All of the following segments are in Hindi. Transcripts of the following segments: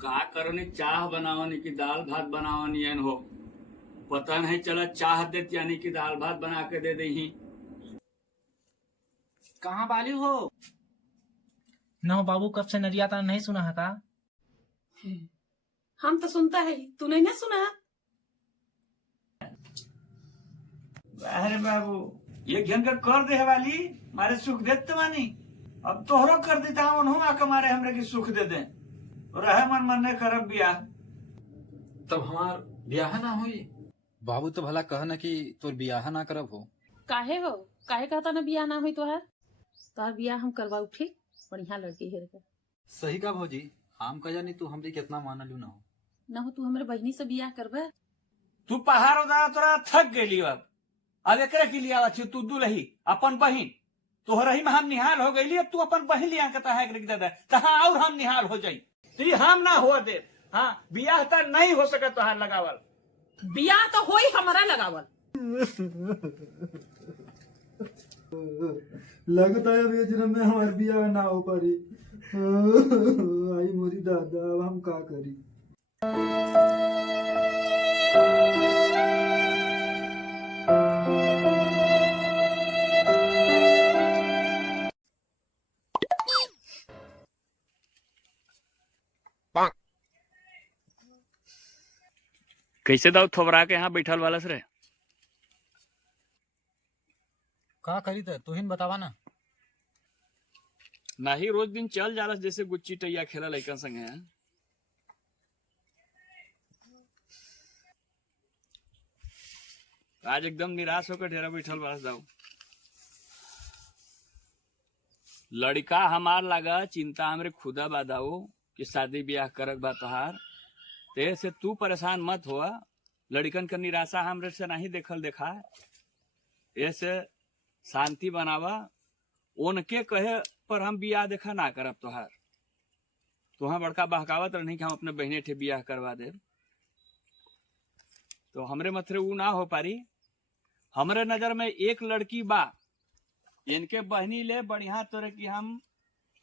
का करनी चाह बनावनी की दाल भात बनावनी एन हो पता नहीं चला चाह देत यानी कि दाल भात बना के दे दही। कहाँ बाली हो? न हो बाबू, कब से नरियाता नहीं सुना है का? हम तो सुनता है, तू नहीं ना सुना? अरे बाबू ये घन का कर दे वाली मारे सुख देत तो मानी अब तोहरो कर देता हूँ आके मारे हमरे की सुख दे दे रहे मन मन ने करब बियाह। तब हमार ब्याह ना हुई। बाबू तो भला कह न कि तोर बियाह ना करब हो। काहे हो? काहे कहता ना बियाह ना हुई तोहार? तोहार बियाह हम करवाऊ, ठीक? बढ़िया लड़की हेर के। सही का भौजी, हम कह जानी तू हमरी कितना मान लू ना हो। ना हो तू हमरे बहनी से बियाह करबे? तू पहाड़ उदारा तोरा थक गेली अब एकरे के लिए आवत तू दुलही अपन बहिन तोहरही में हम निहाल हो गई। अब तू अपन बहिन लिया कहता है दादा तहा और हम निहाल हो जाई ती हम ना हो दे। हाँ बियाह तो नहीं हो सके तोहार लगावल। बियाह तो होई हमारा लगावल। लगता है अभी जन्म में हमारे बियाह ना हो पारी। आई मोरी दादा, अब हम का करी? कैसे दाऊ थोबरा के यहाँ बैठल वाला रे? का करी तो तू ही बतावा ना। नाही रोज दिन चल जाला जैसे गुच्ची टैया खेला लइकन संगे हैं। आज एकदम निराश होकर ढेरा बैठल वाला दाऊ। लड़का हमार लगा चिंता हमरे खुदा बादाऊ कि शादी ब्याह करक बा तोहार ते से तू परेशान मत हुआ। लड़कन का निराशा हमरे से नहीं देखल देखा ऐसे शांति बनावा। उनके कहे पर हम बियाह देखा ना करब तोहार। तुहा बड़का बहकावत रही कि हम अपने बहने ठे बियाह करवा दे तो हमरे मथरे ऊ ना हो पारी। हमरे नजर में एक लड़की बा इनके बहनी ले बढ़िया तोरे की हम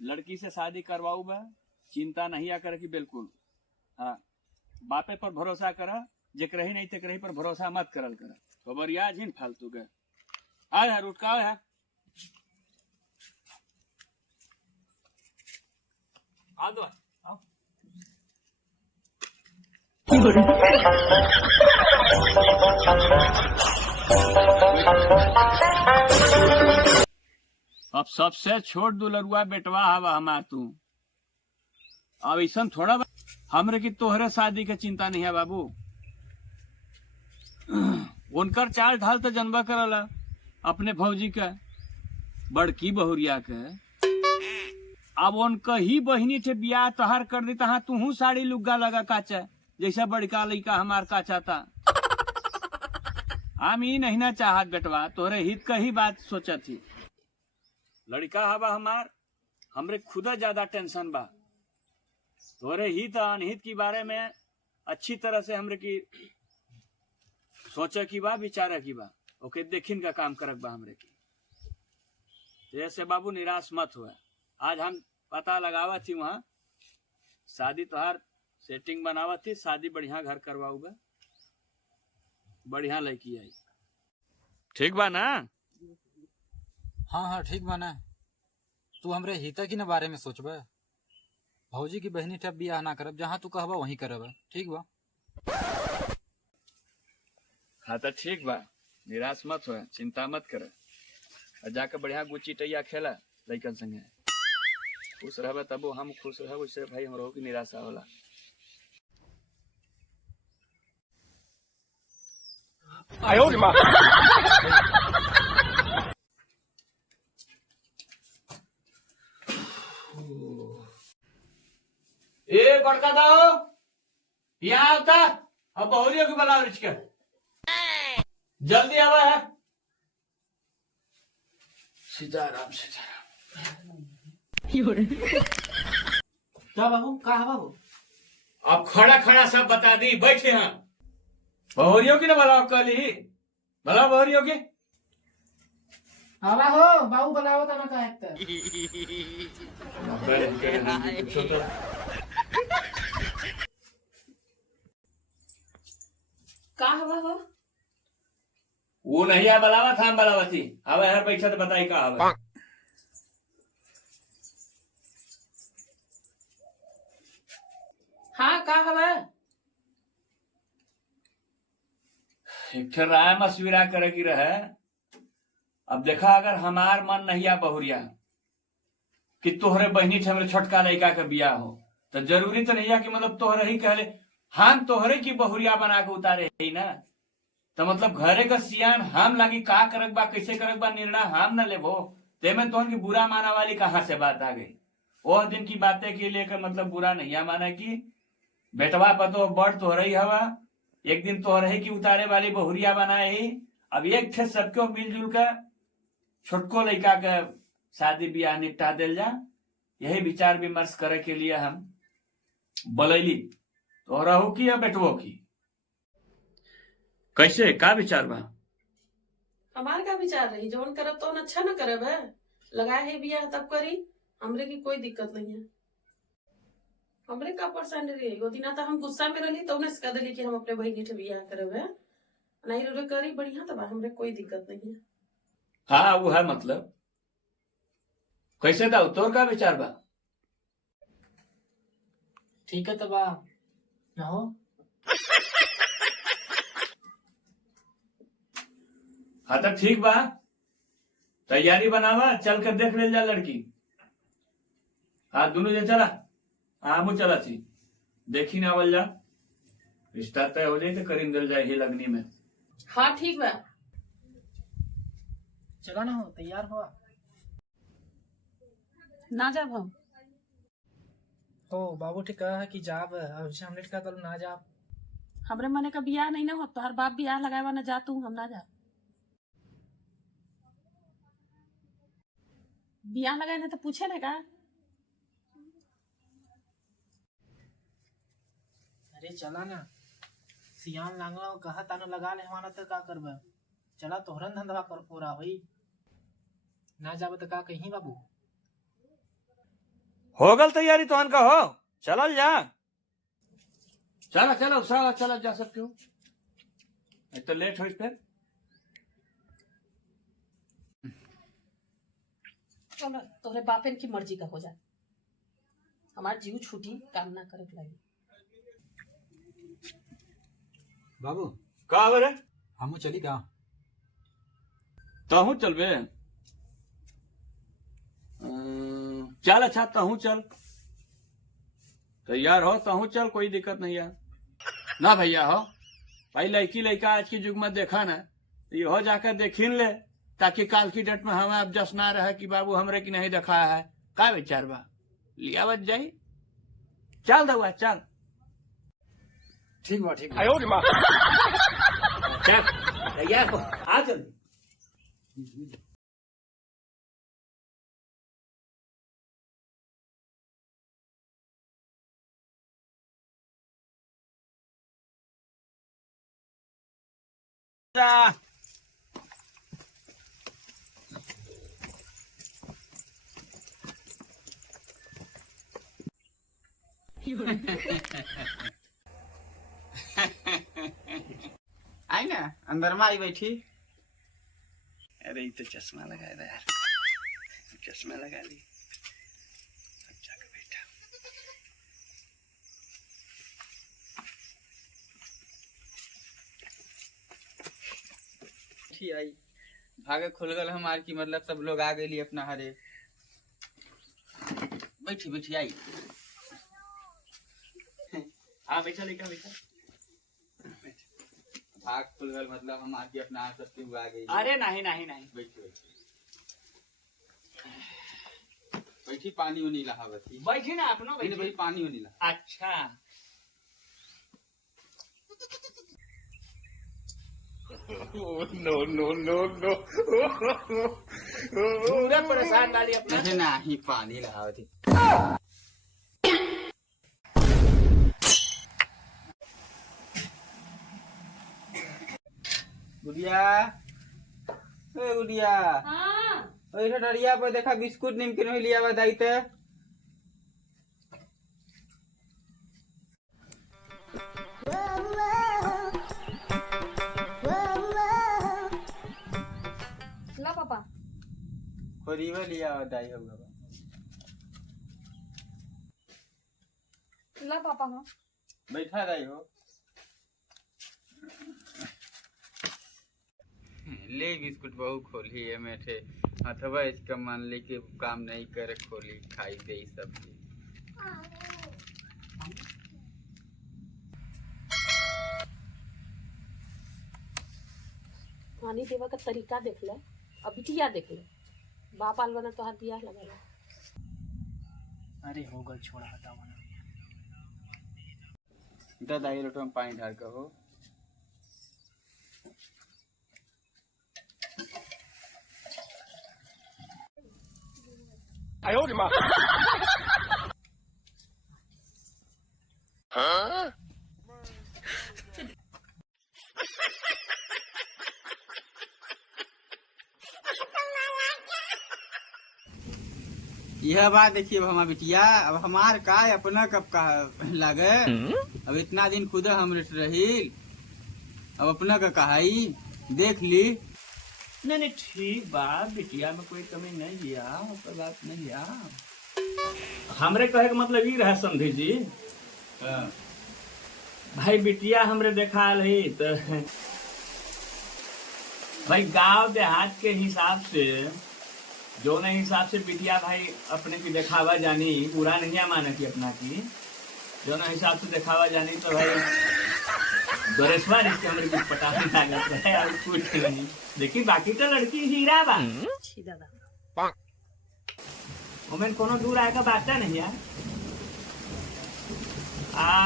लड़की से शादी करवाऊ बा। चिंता नहीं आ करे कि बिल्कुल। हाँ बापे पर भरोसा कर, जेकर ही नहीं तेकर ही पर भरोसा मत करल कर। खबर याद ही फालतू के आ रुटका है। आ दो आओ। अब सबसे छोट दुलरुआ बेटवा हवा हमार तू। अब ऐसा थोड़ा हमरे की तोहरे शादी के चिंता नहीं है बाबू। उनकर चाल ढाल तो जनबा करला अपने भौजी के बड़की बहुरिया के। अब उनका ही बहिनी थे बियाह तोहार कर दी तहा तू साड़ी लुग्गा लगा काचा जैसा बड़का लड़का हमार काचा था। हम ही नहीं ना चाहत बेटवा, तोहरे हित का ही बात सोचा थी। लड़का हवा हमार हमरे खुदा ज्यादा टेंशन बा। तोरे हित अनहित की बारे में अच्छी तरह से हमरे की सोचे की बा, विचारे की बा, ओके देखिन का काम करक बा हमरे की। जैसे बाबू निराश मत हुआ। आज हम पता लगावा थी वहाँ शादी तोहार सेटिंग बनावा थी। शादी बढ़िया घर करवाऊगा, बढ़िया लड़की आई। ठीक बा ना? हाँ हाँ ठीक बा ना। तू हमरे हिता की न बारे में सोचबे। भौजी की बहनी ठे बियाह ना करब, जहाँ तू कहबा वहीं करब। ठीक बा? हाँ तो ठीक बा, निराश मत हो, चिंता मत कर। जाकर बढ़िया गुच्ची टैया खेला लइकन संगे। खुश रहबे तबो हम खुश रह, उससे भाई हमरो की निराशा होला। आयो रे माँ। ए बड़का दाओ यहाँ आता। अब बहुरियों की बुलाओ रिचके जल्दी आवा है। सीताराम सीताराम। क्या बाबू, का है बाबू? अब खड़ा खड़ा सब बता दी, बैठे हैं। बहुरियों की ना बुलाओ, कल ही बुलाओ बहुरियों की। आवा हो बाबू, बनाओ तना का एकता। वो नहीं आ बलावा था हम बलावा थी अब हर पैसा तो बताई का हवा हाँ का हवा एक ठे राय मशविरा करे की रहे। अब देखा अगर हमार मन नहीं आ बहुरिया कि तोहरे बहनी से हमरे छोटका लड़का के बियाह हो तो जरूरी तो नहीं है कि मतलब तोहरे ही कहले हम तोहरे की बहुरिया बना के उतारे ही ना। तो मतलब घरे का सियान हम लागी का करक बा कैसे करक बा निर्णय हम न लेबो तेमे तोहन की बुरा माना वाली कहाँ से बात आ गई। वो दिन की बातें के लेकर मतलब बुरा नहीं माना कि बेटवा पतो बड़ तोहरे ही हवा एक दिन तोहरे ही की उतारे वाली बहुरिया बनाए ही। अब एक थे सबको मिलजुल कर छोटको लड़का का शादी ब्याह निपटा दिल जा। यही विचार विमर्श करे के लिए हम बोलैली तोहरा हो की या बेटवो की कैसे का विचार बा। हमार का विचार रही जौन करब तो अच्छा न करब है लगाए है बियाह तब करी हमरे की कोई दिक्कत नहीं है। हमरे का परेशानी रही वो दिना तो हम गुस्सा में रही तो उन्हें कह दिली कि हम अपने बहनी से बियाह करब है नहीं रो करी बढ़िया तब हमरे कोई दिक्कत नहीं है। हाँ वो है मतलब कैसे था तोर का विचार बा। ठीक है तबा न हो हाँ तब ठीक बा तैयारी बनावा चल कर देख ले जा लड़की। हाँ दोनों जन चला हमू चला थी देखी ना आवल जा रिश्ता तय हो जाए तो करीम दिल जाए ही लगनी में। हाँ ठीक बा चला ना हो तैयार हुआ ना जाब हम हो बाबू ठीक है कि जाब अब से हमने का कल ना जाब हमरे मने का बियाह नहीं ना हो तो हर बाप बियाह लगावा ना जा तू हम ना जा बियाह लगाए ना तो पूछे ना का। अरे चला ना सियान लांगला कहा तानो लगा ले हमारा तो का करबे चला तोहरन धंधा कर पूरा भाई ना जाबे तो का कहीं बाबू हो गल तैयारी तो का हो चलल जा चला चला साला चला जा सकते हो तो लेट हो फिर चलो तोहरे बापेन की मर्जी का हो जा हमार जीव छूटी काम ना करे लगी। बाबू का बरे हमू चली का तहू चलबे चल अच्छा तहू चल तैयार हो तहू चल कोई दिक्कत नहीं है ना भैया हो भाई लड़की लड़का आज की युग में देखा ना तो ये हो जाकर देखिन ले ताकि काल की डेट में हमें अब जस ना रहे कि बाबू हमरे की नहीं देखा है का विचार बा लिया बच जाई चल दउआ चल ठीक बा ठीक चल तैयार हो आ जल्दी आई ना अंदर में आई बैठी। अरे ये तो चश्मा लगाया था यार चश्मा लगा ली अब जाकर बैठा। बैठी आई भागे खुल गल हमार की मतलब सब लोग आ गए अपना हरे बैठी बैठी आई। हाँ बैठा लेकर बैठा भाग खुल गल मतलब हमार की अपना सबके हुआ आ गई। अरे नहीं नहीं नहीं बैठी बैठी बैठी पानी उनी लहावती बैठी ना अपनो बैठी भाई पानी उनी ला। अच्छा नो नो नो नो पूरा परेशान वाली अपना मुझे नहीं पानी लहावती। गुड़िया ए गुड़िया हाँ ओइ ठटरिया पर देखा बिस्कुट निमकिन होई लिया बताई ते मोरीवा लिया दाई होगा। ला पापा हो बैठा दाई हो। ले बिस्कुट बहु खोली है मेठे अथवा इसका मान ली कि काम नहीं करे खोली खाई दे सब। पानी देवा का तरीका देख ले, अभी बिटिया देख ले, बाप आल बना तो हाथ दिया लगा। अरे हो गल छोड़ा हटाओ ना। दाई लोटो में पानी ढाल कर हो। यह बात देखिए अब हमार बिटिया, अब हमार का अपना कब का लागे। अब इतना दिन खुद हम रही, अब अपना का कहाई देख ली। नहीं नहीं ठीक बा, बिटिया में कोई कमी नहीं दिया, कोई बात नहीं दिया। हमरे कहे का मतलब ये रहा समझी जी, भाई बिटिया हमरे देखा रही तो भाई गांव देहात के हिसाब से जो न हिसाब से बिटिया भाई अपने की दिखावा जानी, पूरा नहीं माना की अपना की, जो न हिसाब से दिखावा जानी तो भाई दरेसवा रिश्ते हमरे कुछ पता नहीं लागत रहे और कुछ नहीं। देखी बाकी तो लड़की हीरा बा दादा, उमें कोनो दूर आए का बात नहीं है।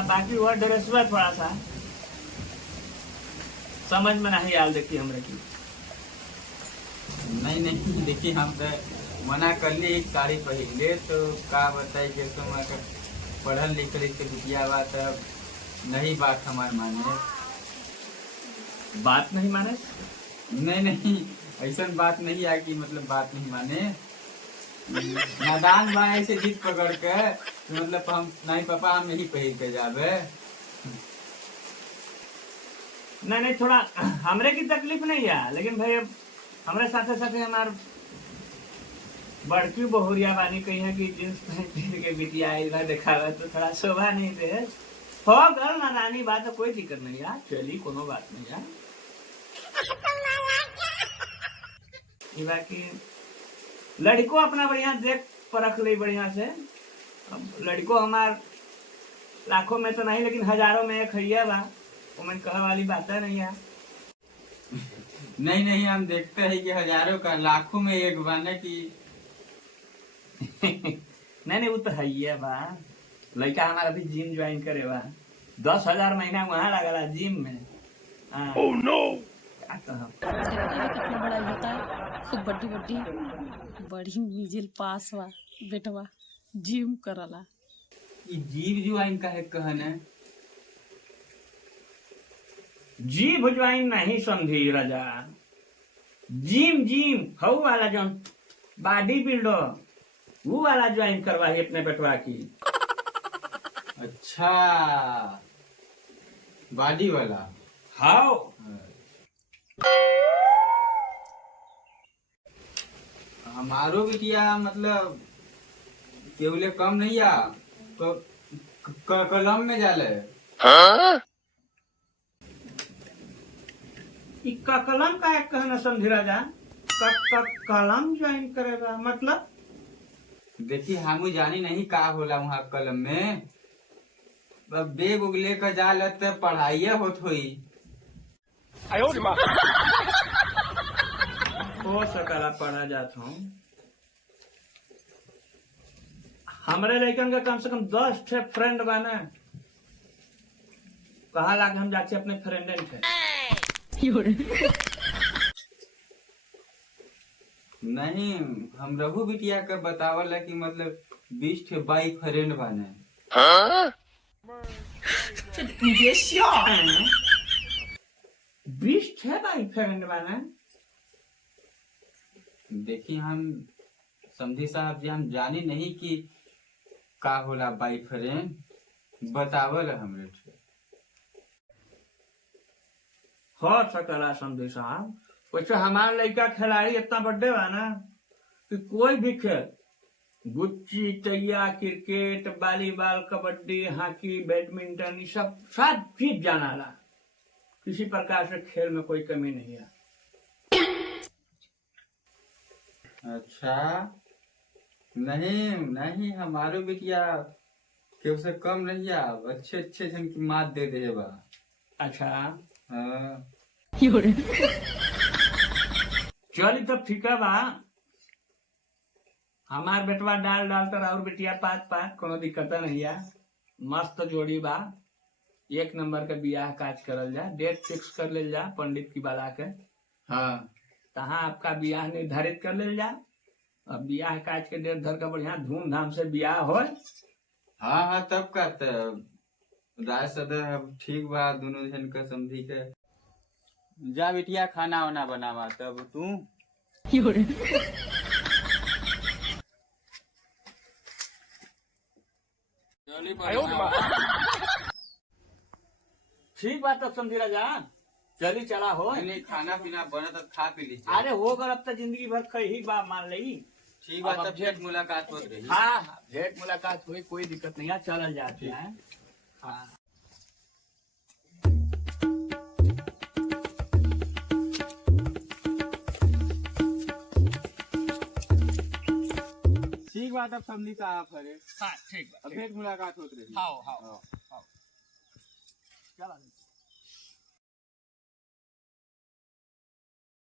बाकी वह ड्रेसवा थोड़ा सा समझ में नहीं आल। देखिए हमरे की नहीं देखिए हम तो मना कर ली एक साड़ी पहले तो का बताई कि पढ़ल लिखल के बिटिया बा तब नहीं बात हमार माने। बात नहीं माने? नहीं ऐसा बात नहीं है कि मतलब बात नहीं माने। नादान बा ऐसे जिद पकड़ के मतलब हम नहीं पापा हम यही पहन के जावे। नहीं थोड़ा हमरे की तकलीफ नहीं है, लेकिन भाई अब हमारे साथे साथे हमार बड़की बहुरिया बानी कही है कि जींस पहन के बिटिया इधर दिखावा तो थोड़ा शोभा नहीं दे। हो गल नादानी बात तो कोई दिक्कत नहीं है, चली कोनो बात नहीं है। बाकी लड़को अपना बढ़िया देख परख ले बढ़िया से। अब लड़को हमार लाखों में तो नहीं लेकिन हजारों में एक है बा, उमें कहे वाली बात नहीं है। नहीं हम देखते हैं कि हजारों का लाखों में एक बने की नहीं वो तो है ही बा। लड़का हमारा अभी जिम ज्वाइन करे बा, 10,000 महीना वहाँ लगला जिम में। oh, no! कितना बड़ा होता है, खूब बड़ी मिजिल पास हुआ बेटवा जिम करला। जीव ज्वाइन का है कहने जीभ ज्वाइन नहीं समझी राजा, जिम हऊ वाला जो बॉडी बिल्डर वो वाला ज्वाइन करवाही अपने बेटवा की। अच्छा बॉडी वाला। हाउ हमारो बिटिया मतलब केवले कम नहीं आ तो कलम में जाले। कलम का एक कहना समझी राजा, कलम ज्वाइन करेगा मतलब? देखिए हम जानी नहीं का होला वहाँ कलम में। बेग उग लेकर जाल तो पढ़ाई होत हुई। हो सकला पढ़ा जात हूँ। हमारे लड़कन का कम से कम 10 ठे फ्रेंड बना, कहा लाके हम जाते अपने फ्रेंडन थे। नहीं हम रघु बिटिया का बतावल है कि मतलब 20 ठे बाई फ्रेंड बने। 20 ठे बाई फ्रेंड बने? देखिए हम समझी साहब जी हम जानी नहीं कि का होला बाई फ्रेंड, बतावल हमरे। हो सकला समझी साहब, वैसे हमारा लड़का खिलाड़ी इतना बड्डे बा ना कि कोई भी खेल, गुच्ची, टैया, cricket, volleyball, kabaddi, hockey, badminton, ये सब चीज जाना ला। किसी प्रकार से खेल में कोई कमी नहीं है। अच्छा, नहीं नहीं, हमारो बिटिया के उसे कम नहीं है, अच्छे अच्छे जन की मात दे दे बा। अच्छा, हाँ। चली तब ठीक है बा। हमार बेटवा डाल तर और बेटिया पाँच पाँच, कोनो दिक्कत नहीं है। मस्त जोड़ी बा, एक नंबर के बियाह काज करल जा, डेट फिक्स कर ले जा पंडित की बुला के। हाँ तहाँ आपका बियाह निर्धारित कर ले जा। अब बियाह काज के डेट धर के बढ़िया धूमधाम से बियाह हो। हाँ हाँ, तब का तब राय सदर अब ठीक बा, दोनों जन का समझी के जा बिटिया खाना वाना बनावा। तब तू ठीक बात अब समझी राजा, चली चला हो। नहीं, खाना पीना बना तब खा पी लीजिए। अरे हो गल, अब तो जिंदगी भर कही बा मान ली। ठीक बा, अब तब भेंट मुलाकात होत रही। हाँ हाँ, भेंट मुलाकात हुई, कोई दिक्कत नहीं है, चल जाते हैं। हाँ ठीक बात, अब समझी का आप हरे। हाँ ठीक अब भेंट मुलाकात होत रही। हाँ हाँ हाँ, चला।